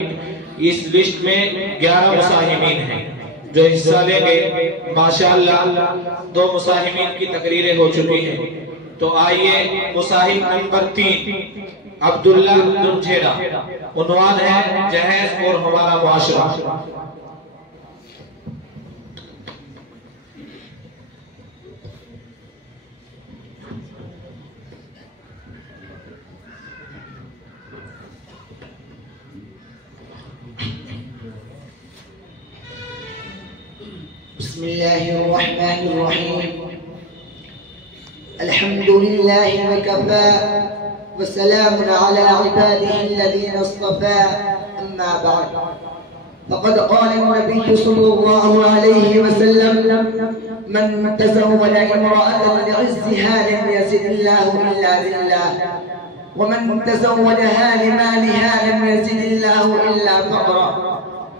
اس list میں 11 مساہمین ہیں جو حصہ لیں گے۔ ماشاءاللہ 2 مساہمین کی تقریریں ہو چکی ہیں، تو آئیے مساہم نمبر 3 عبداللہ ننجھیرا، عنوان ہے جہیز اور ہمارا معاشرہ۔ بسم الله الرحمن الرحيم الحمد لله وكفى وسلام على عباده الذين اصطفى أما بعد فقد قال النبي صلى الله عليه وسلم من تزوج امرأة لعزها لم يزد الله إلا بالله ومن تزوجها لمالها لم يزد الله إلا فقرا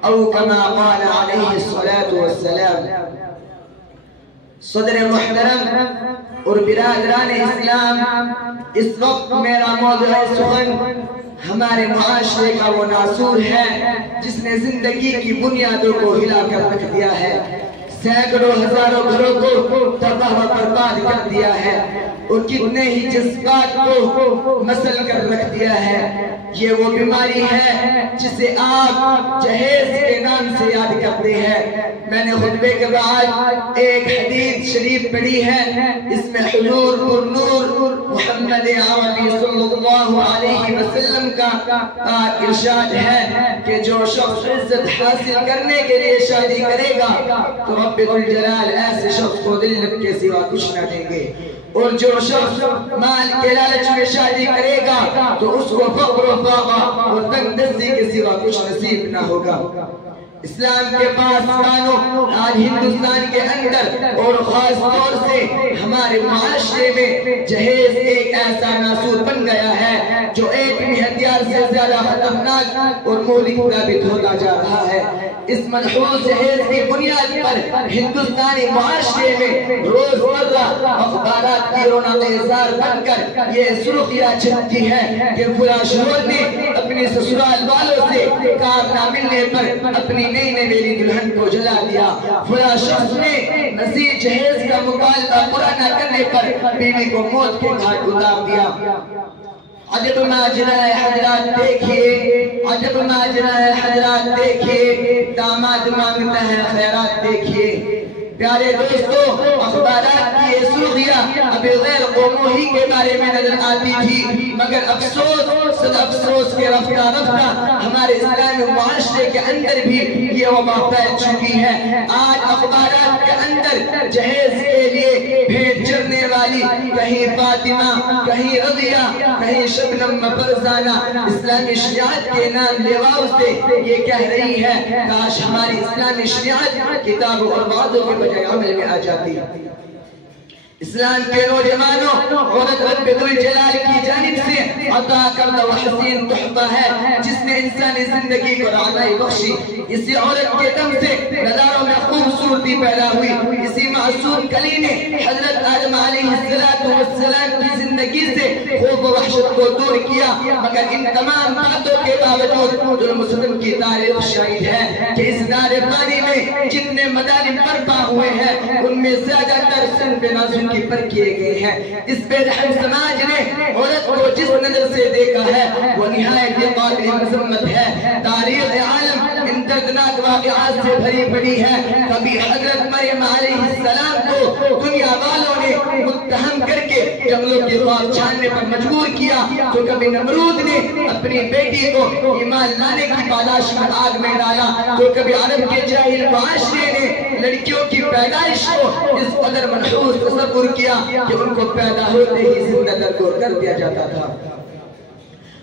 أو كما قال عليه الصلاة والسلام۔ صدر محترم اور برادران اسلام، اس وقت میرا موضوع سخن ہمارے معاشرے کا وہ ناسور ہے جس نے زندگی کی بنیادوں کو ہلا کر رکھ دیا ہے، سینکڑوں ہزاروں گھروں کو تباہ و برباد کر دیا ہے اور کتنے ہی جذبات کو مسل کر رکھ دیا ہے۔ یہ وہ بیماری ہے جسے آپ جہیز کے نام سے یاد کرتے ہیں۔ میں نے خطبے کے بعد ایک حدیث شریف پڑھی ہے، اس میں حضور پر نور محمد عربی صلی اللہ علیہ وسلم کا ارشاد ہے کہ جو شخص عزت حاصل کرنے کے لیے شادی کرے گا تو رب الجلال ایسے شخص کو ذلت کے سوا کچھ نہ دیں گے، اور جو شخص مال کے لالچ میں شادی کرے گا تو اس کو فقر و فاقہ اور تنگ دستی کے سوا کچھ نصیب نہ ہوگا۔ اسلام کے پاسبانوں، آج ہندوستان کے اندر اور خاص طور سے ہمارے معاشرے میں جہیز ایک ایسا ناسور بن گیا ہے جو ایک بھی ہتھیار سے زیادہ خطرناک اور مہلک ثابت ہوتا جا رہا ہے۔ اس منحوس جہیز کی بنیاد پر ہندوستانی معاشرے میں روزمرہ اخبارات کی رونق اظہار بن کر یہ سرخیاں چھپتی ہے کہ فلاں شوہر نے اپنی سسرال والوں سے کام نہ ملنے پر اپنی نئی نویلی دلہن کو جلا دیا، فلاں شخص نے مزید جہیز کا مطالبہ پورا نہ کرنے پر بیوی کو موت کے گھاٹ اتار دیا۔ عجب ماجرا ہے حضرات دیکھیے، عجب ماجرا ہے حضرات دیکھیے، داماد مانگتا ہے خیرات دیکھیے۔ پیارے دوستو، اخبارات کی یہ سرخیاں ابھی غیر قوموں ہی کے بارے میں نظر آتی تھی، مگر افسوس صد افسوس کے رفتہ رفتہ ہمارے اسلامی معاشرے کے اندر بھی یہ وبا پھیل چکی ہے۔ آج اخبارات کے اندر جہیز کے لیے بھیڑ چرنے والی کہیں فاطمہ، کہیں رضیہ، کہیں شبنم فرزانہ اسلامی شریعت کے نام لیواؤں سے یہ کہہ رہی ہے کاش ہماری اسلامی شریعت کتابوں اور وعدوں کے بجائے عمل میں آ جاتی۔ اسلام کے نوجوانوں، عورت رب ذوالجلال کی جانب سے عطا کردہ و حسین تحفہ ہے جس نے انسانی زندگی کو رعنائی بخشی۔ اسی عورت کے دم سے نظاروں میں خوبصورتی پیدا ہوئی، اسی معصوم کلی نے حضرت آدم علیہ السلام کی زندگی سے خوف و وحشت کو دور کیا، مگر ان تمام باتوں کے باوجود المسلم کی تاریخ شاہد ہے کہ اس دار فانی میں جتنے مدارم برپا ہوئے ہیں ان میں زیادہ تر صنف نازل کی پر کیے گئے ہیں۔ اس بے رحم سماج نے عورت کو جس نظر سے دیکھا ہے وہ نہایت قابل مذمت ہے۔ تاریخ عالم ان دردناک واقعات سے بھری پڑی ہے۔ کبھی حضرت مریم علیہ السلام کو دنیا والوں نے متہم کر کے جنگلوں کی خواب چھاننے پر مجبور کیا، تو کبھی نمرود نے اپنی بیٹی کو ایمان لانے کی پاداش میں آگ میں ڈالا، تو کبھی عرب کے جاہل معاشرے نے لڑکیوں کی پیدائش کو اس قدر منحوس تصور کیا کہ ان کو پیدا ہوتے ہی زندہ درگور کر دیا جاتا تھا۔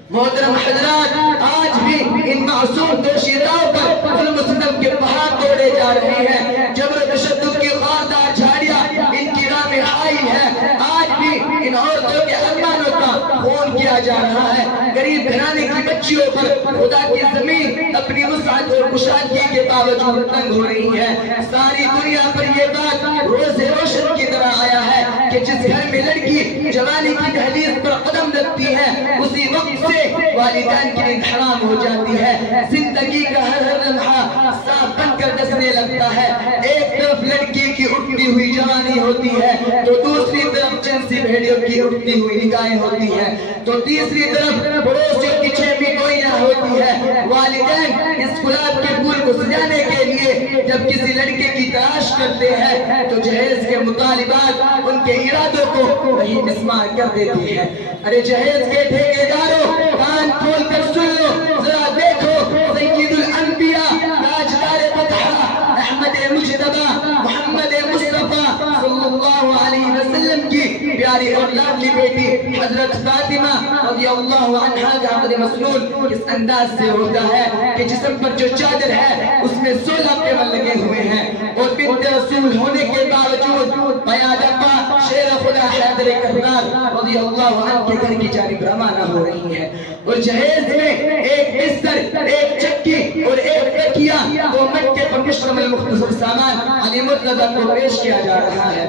محترم حضرات، آج بھی ان معصوم دوشیزاؤں پر ظلم و ستم کے پہاڑ توڑے جا رہے ہیں۔ جبر و تشدد کی خاردار جھاڑیاں ان کی راہ میں حائل ہے۔ آج بھی ان عورتوں کے ارمانوں کا خون کیا جا رہا ہے۔ غریب گھرانے کی بچیوں پر خدا کی زمین اپنی وسعت اور کشادگی کے باوجود تنگ ہو رہی ہے۔ ساری دنیا پر یہ بات روز روشن کی طرح آیا ہے کہ کہ جس گھر میں لڑکی جوانی کی دہلیز پر قدم رکھتی ہے اسی وقت سے والدین کی نیند حرام ہو جاتی ہے، زندگی کا ہر لمحہ سانپ بن کر ڈسنے لگتا ہے۔ ایک طرف لڑکی کی اٹھتی ہوئی جوانی ہوتی ہے تو دوسری طرف جنسی بھیڑیوں کی اٹھتی ہوئی نگاہیں ہوتی ہیں، تو تیسری طرف پڑوسیوں کی چھیمی گوئیاں ہوتی ہے۔ والدین اس گلاب کے پھول کو سجانے کے لیے جب کسی لڑکے کی تلاش کرتے ہیں تو جہیز کے مطالبات ان کے ارادوں کو وہی مسمار کر دیتی ہے۔ ارے جہیز کے ٹھیکیداروں، کان کھول کر سن لو، ذرا دیکھو سید الانبیاء تاجدار بطحہ احمد مجتبی محمد مصطفیٰ صلی اللہ علیہ وسلم کی پیاری اور لاڈلی بیٹی حضرت فاطمہ رضی اللہ عنہا کا عقد مسنون کس انداز سے ہوتا ہے کہ جسم پر جو چادر ہے اس میں 16 پیول لگے ہوئے ہیں، اور بنت رسول ہونے کے باوجود پیادہ شیر خدا حیدر کرار رضی اللہ عنہ کے گھر کی جانب روانہ ہو رہی ہے، اور جہیز میں ایک بستر، ایک چکی اور ایک تکیہ، دو مٹکے پر مشتمل مختصر سامان علی مرتضی کو پیش کیا جا رہا ہے۔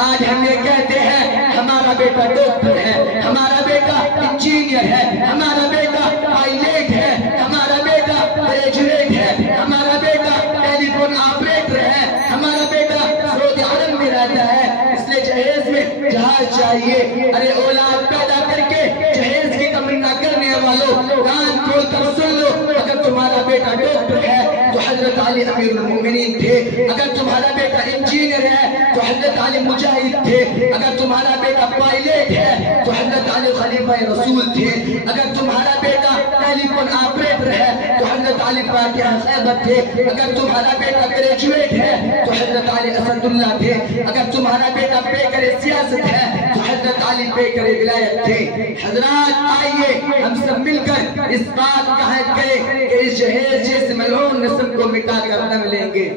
آج ہم یہ کہتے ہیں ہمارا بیٹا ڈاکٹر ہے، ہمارا بیٹا انجینئر ہے، ہمارا بیٹا پائلٹ ہے، ہمارا بیٹا گریجویٹ ہے، ہمارا بیٹا ٹیلی فون آپریٹر ہے، ہمارا بیٹا سعودی عرب میں رہتا ہے، اس لیے جہیز میں جہاز چاہیے۔ ارے اولاد پیدا کر کے جہیز کی تمنا کرنے والوں، کان کھول کر سن لو، اگر تمہارا بیٹا ڈاکٹر ہے تو حضرت علی امیر المومنین تھے، اگر تمہارا بیٹا انجینئر ہے تو حضرت علی مجاہد تھے، اگر تمہارا بیٹا پائلٹ ہے تو حضرت علی خلیفہ رسول تھے، اگر تمہارا بیٹا ٹیلی فون آپریٹر ہے تو حضرت علی فاتح خیبر تھے، اگر تمہارا بیٹا گریجویٹ ہے تو حضرت علی اسد اللہ تھے، اگر تمہارا بیٹا پیکر سیاست ہے تو حضرت علی پیکر ولایت تھے۔ حضرات آئیے ہم سب مل کر اس بات کا عہد کریں کہ اس جہیز جیسے ملعون نسب کو مٹا کر نہ ملیں گے۔